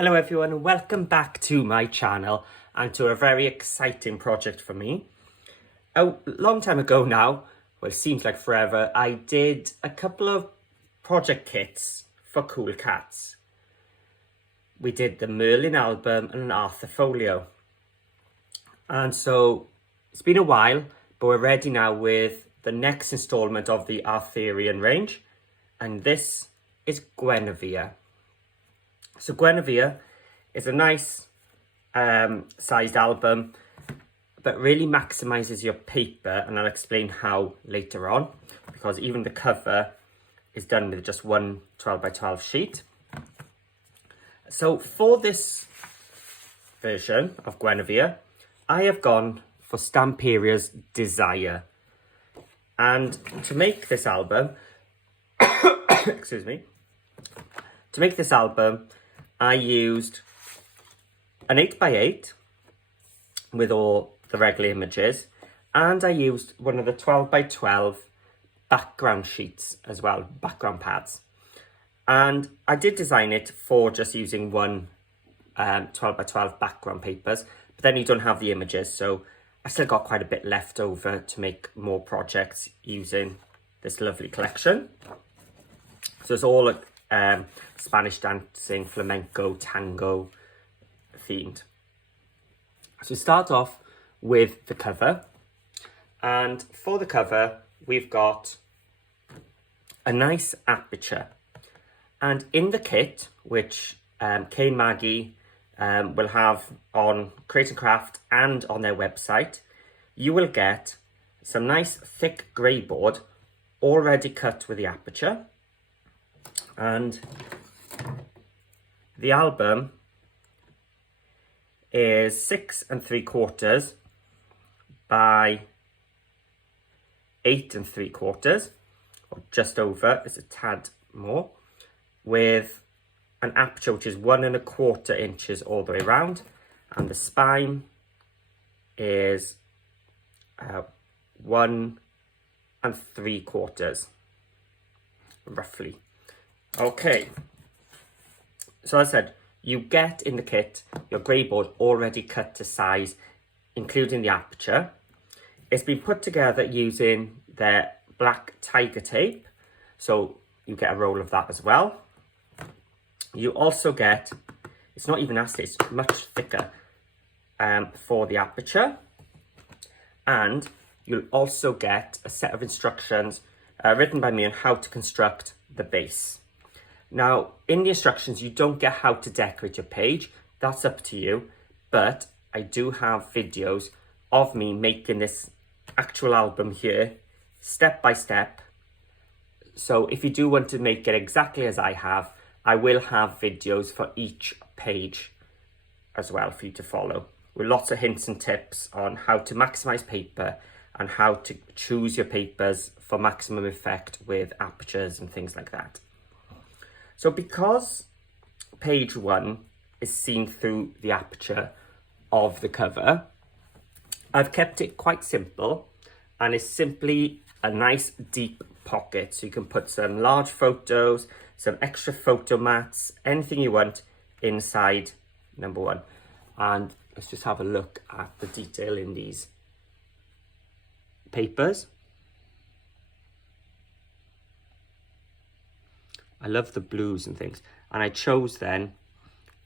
Hello everyone and welcome back to my channel and to a very exciting project for me. A long time ago now, well it seems like forever, I did a couple of project kits for Cool Katz. We did the Merlin album and an Arthur folio. And so it's been a while, but we're ready now with the next installment of the Arthurian range. And this is Guinevere. So Guinevere is a nice sized album, but really maximizes your paper, and I'll explain how later on, because even the cover is done with just one 12 by 12 sheet. So for this version of Guinevere, I have gone for Stamperia's Desire. And to make this album, excuse me, to make this album, I used an 8x8 with all the regular images, and I used one of the 12 by 12 background sheets as well, background pads. And I did design it for just using one 12 by 12 background papers, but then you don't have the images, so I still got quite a bit left over to make more projects using this lovely collection. So it's all Spanish dancing, flamenco, tango themed. So we start off with the cover, and for the cover we've got a nice aperture, and in the kit, which Kay and Maggie will have on Create and Craft and on their website, you will get some nice thick grey board already cut with the aperture. And the album is 6 3/4 by 8 3/4, or just over, it's a tad more, with an aperture which is 1 1/4 inches all the way around, and the spine is 1 3/4 roughly. Okay, so as I said, you get in the kit your grey board already cut to size, including the aperture. It's been put together using their black tiger tape, so you get a roll of that as well. You also get, it's not even as thick, it's much thicker for the aperture, and you'll also get a set of instructions written by me on how to construct the base. Now, in the instructions, you don't get how to decorate your page. That's up to you. But I do have videos of me making this actual album here, step by step. So if you do want to make it exactly as I have, I will have videos for each page as well for you to follow, with lots of hints and tips on how to maximize paper and how to choose your papers for maximum effect with apertures and things like that. So because page 1 is seen through the aperture of the cover, I've kept it quite simple, and it's simply a nice deep pocket. So you can put some large photos, some extra photo mats, anything you want inside number 1. And let's just have a look at the detail in these papers. I love the blues and things, and I chose then,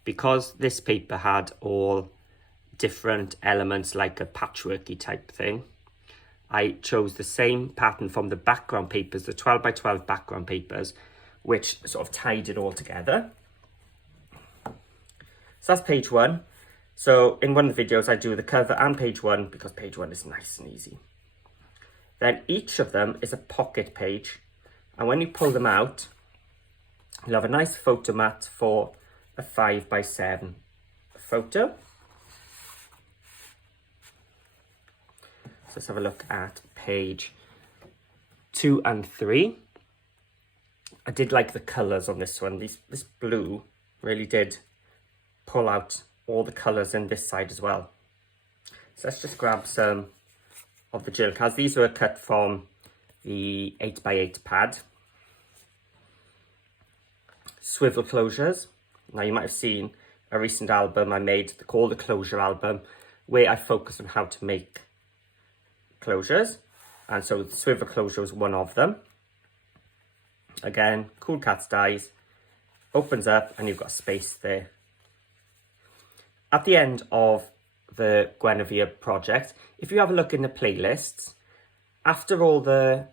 because this paper had all different elements like a patchworky type thing, I chose the same pattern from the background papers, the 12 by 12 background papers, which sort of tied it all together. So that's page 1. So in one of the videos I do the cover and page 1, because page 1 is nice and easy. Then each of them is a pocket page, and when you pull them out, you'll have a nice photo mat for a 5 by 7 photo. So let's have a look at page 2 and 3. I did like the colours on this one. This blue really did pull out all the colours in this side as well. So let's just grab some of the gel cards. These were cut from the 8 by 8 pad. Swivel closures. Now you might have seen a recent album I made called the Closure album, where I focus on how to make closures. And so the Swivel closure was one of them. Again, Cool Katz dies, opens up, and you've got space there. At the end of the Guinevere project, if you have a look in the playlists, after all the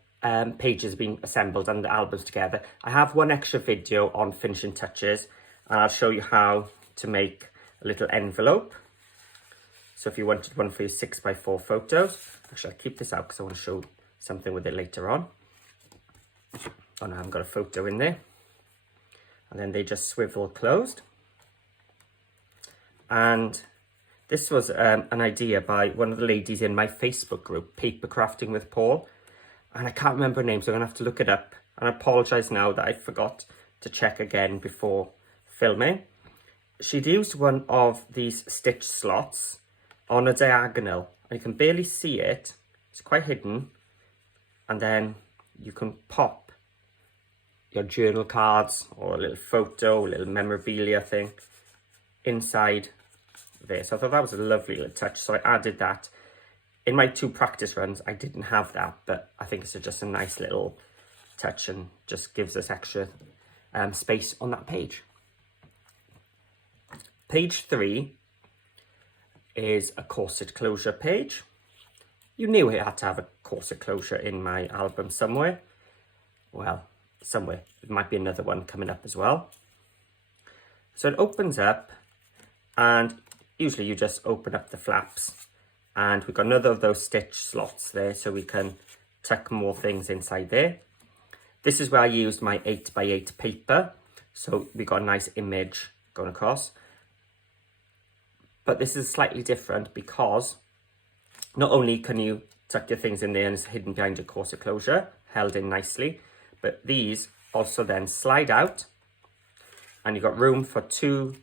pages have been assembled and the albums together, I have one extra video on finishing touches, and I'll show you how to make a little envelope. So if you wanted one for your 6x4 photos, actually I'll keep this out because I want to show something with it later on. Oh no, I haven't got a photo in there. And then they just swivel closed. And this was an idea by one of the ladies in my Facebook group, Paper Crafting with Paul. And I can't remember her name, so I'm going to have to look it up. And I apologise now that I forgot to check again before filming. She'd used one of these stitch slots on a diagonal. And you can barely see it. It's quite hidden. And then you can pop your journal cards or a little photo, a little memorabilia thing inside there. So I thought that was a lovely little touch. So I added that. In my 2 practice runs, I didn't have that, but I think it's just a nice little touch and just gives us extra space on that page. Page 3 is a corset closure page. You knew it had to have a corset closure in my album somewhere. Well, somewhere. There might be another one coming up as well. So it opens up, and usually you just open up the flaps, and we've got another of those stitch slots there, so we can tuck more things inside there. This is where I used my 8x8 paper, so we got a nice image going across. But this is slightly different because not only can you tuck your things in there and it's hidden behind your corset closure, held in nicely, but these also then slide out, and you've got room for 2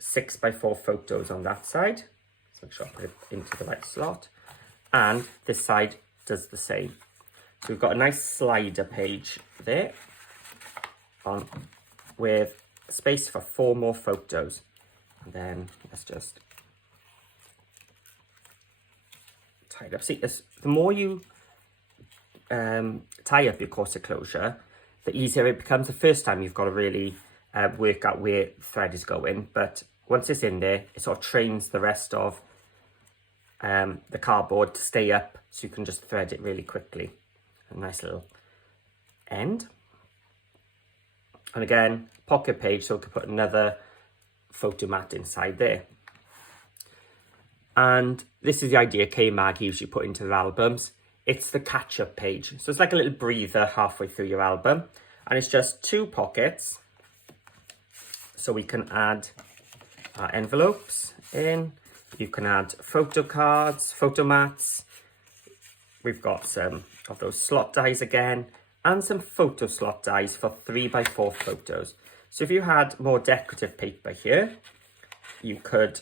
6x4 photos on that side. So make sure I put it into the right slot. And this side does the same. So we've got a nice slider page there on with space for 4 more photos. And then let's just tie it up. See, the more you tie up your corset closure, the easier it becomes. The first time you've got to really work out where the thread is going, but once it's in there, it sort of trains the rest of the cardboard to stay up, so you can just thread it really quickly. A nice little end. And again, pocket page, so we can put another photo mat inside there. And this is the idea K-Mag usually put into their albums. It's the catch-up page. So it's like a little breather halfway through your album. And it's just 2 pockets. So we can add our envelopes in. You can add photo cards, photo mats. We've got some of those slot dies again, and some photo slot dies for 3x4 photos. So if you had more decorative paper here, you could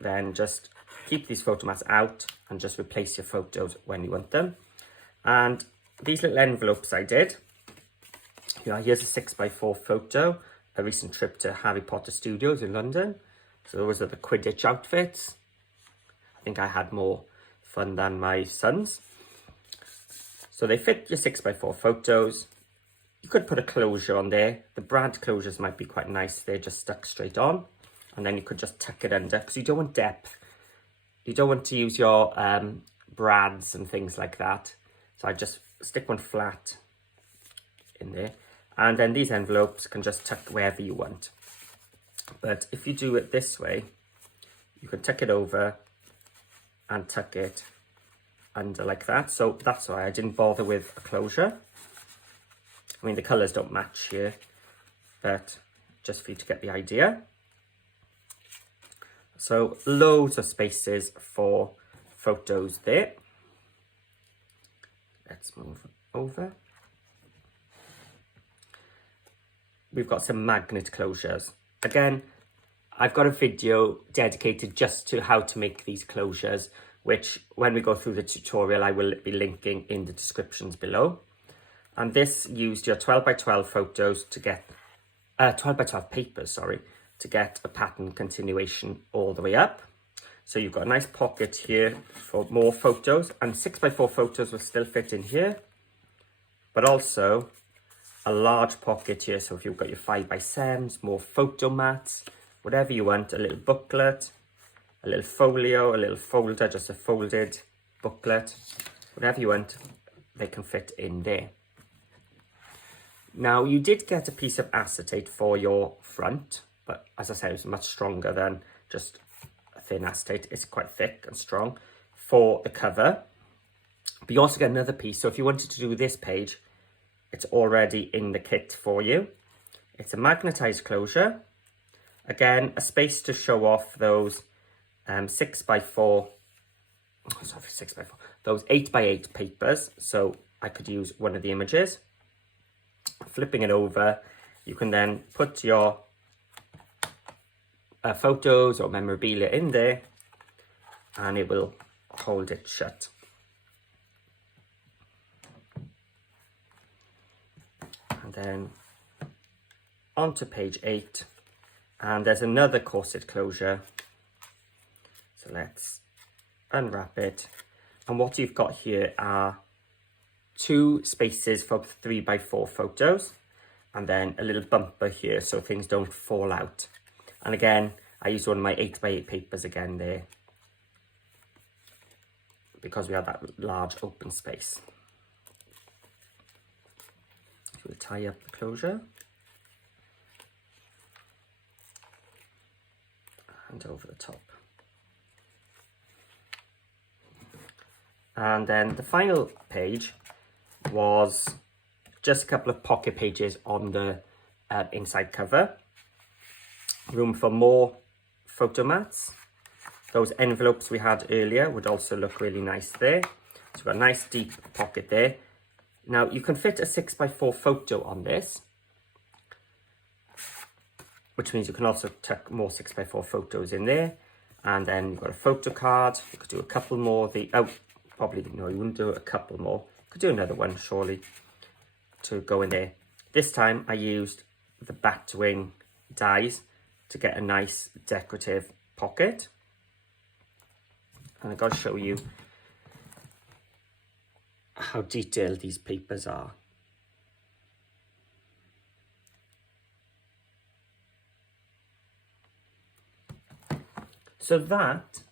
then just keep these photo mats out and just replace your photos when you want them. And these little envelopes I did, here's a 6x4 photo, a recent trip to Harry Potter Studios in London. So those are the Quidditch outfits. I think I had more fun than my sons. So they fit your 6x4 photos. You could put a closure on there. The brand closures might be quite nice. They're just stuck straight on. And then you could just tuck it under, because you don't want depth. You don't want to use your brads and things like that. So I just stick one flat in there. And then these envelopes can just tuck wherever you want. But if you do it this way, you can tuck it over and tuck it under like that. So that's why I didn't bother with a closure. I mean, the colours don't match here, but just for you to get the idea. So loads of spaces for photos there. Let's move over. We've got some magnet closures. Again, I've got a video dedicated just to how to make these closures, which when we go through the tutorial, I will be linking in the descriptions below. And this used your 12x12 photos to get, 12x12 papers, sorry, to get a pattern continuation all the way up. So you've got a nice pocket here for more photos, and 6x4 photos will still fit in here, but also a large pocket here. So if you've got your 5x7s, more photo mats, whatever you want, a little booklet, a little folio, a little folder, just a folded booklet, whatever you want, they can fit in there. Now, you did get a piece of acetate for your front, but as I said, it's much stronger than just a thin acetate. It's quite thick and strong for the cover. But you also get another piece. So if you wanted to do this page, it's already in the kit for you. It's a magnetized closure. Again, a space to show off those 6x4, those 8x8 papers. So I could use one of the images. Flipping it over, you can then put your photos or memorabilia in there, and it will hold it shut. And then onto page 8, and there's another corset closure. So let's unwrap it, and what you've got here are 2 spaces for 3x4 photos, and then a little bumper here so things don't fall out. And again, I used one of my 8x8 papers again there, because we have that large open space. So we'll tie up the closure and over the top. And then the final page was just a couple of pocket pages on the inside cover. Room for more photo mats. Those envelopes we had earlier would also look really nice there. So we've got a nice deep pocket there. Now you can fit a 6x4 photo on this, which means you can also tuck more 6x4 photos in there. And then you've got a photo card. You could do a couple more. Probably no, you wouldn't do a couple more. Could do another one surely to go in there. This time I used the batwing dies to get a nice decorative pocket. And I've got to show you how detailed these papers are. So that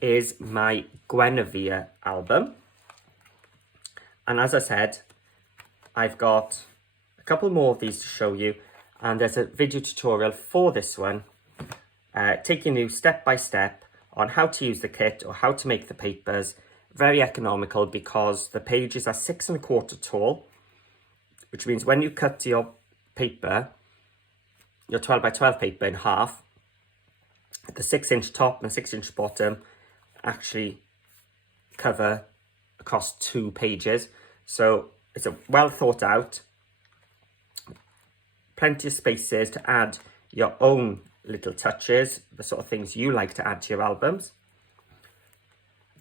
is my Guinevere album. And as I said, I've got a couple more of these to show you, and there's a video tutorial for this one, taking you step by step on how to use the kit or how to make the papers. Very economical because the pages are 6 1/4 tall, which means when you cut your paper, your 12x12 paper in half, the 6-inch top and 6-inch bottom actually cover across 2 pages. So it's a well thought out, plenty of spaces to add your own little touches, the sort of things you like to add to your albums.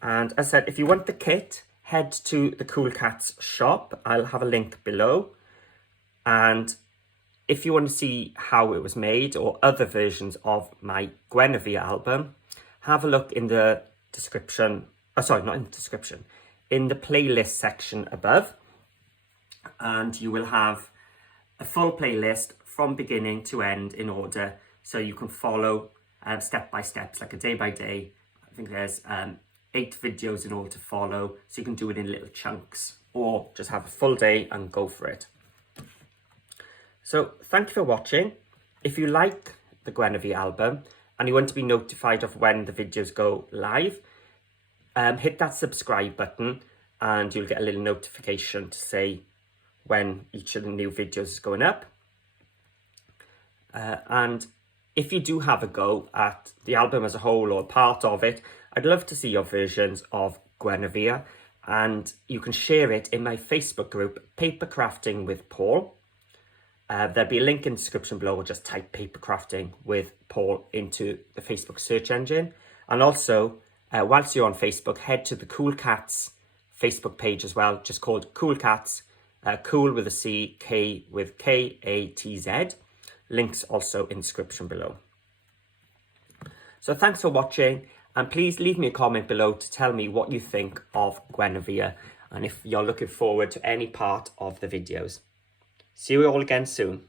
And as I said, if you want the kit, head to the CoolKatz shop. I'll have a link below. And if you want to see how it was made or other versions of my Guinevere album, have a look in the description. Oh, sorry, not in the description. In the playlist section above, and you will have a full playlist from beginning to end in order, so you can follow step by step, like a day by day. I think there's 8 videos in order to follow, so you can do it in little chunks, or just have a full day and go for it. So thank you for watching. If you like the Guinevere album and you want to be notified of when the videos go live, hit that subscribe button and you'll get a little notification to say when each of the new videos is going up. And if you do have a go at the album as a whole or part of it, I'd love to see your versions of Guinevere, and you can share it in my Facebook group, Paper Crafting with Paul. There'll be a link in the description below, or just type Paper Crafting with Paul into the Facebook search engine. And also, whilst you're on Facebook, head to the Cool Katz Facebook page as well, just called Cool Katz, cool with a C, K with K-A-T-Z. Links also in the description below. So thanks for watching, and please leave me a comment below to tell me what you think of Guinevere and if you're looking forward to any part of the videos. See you all again soon.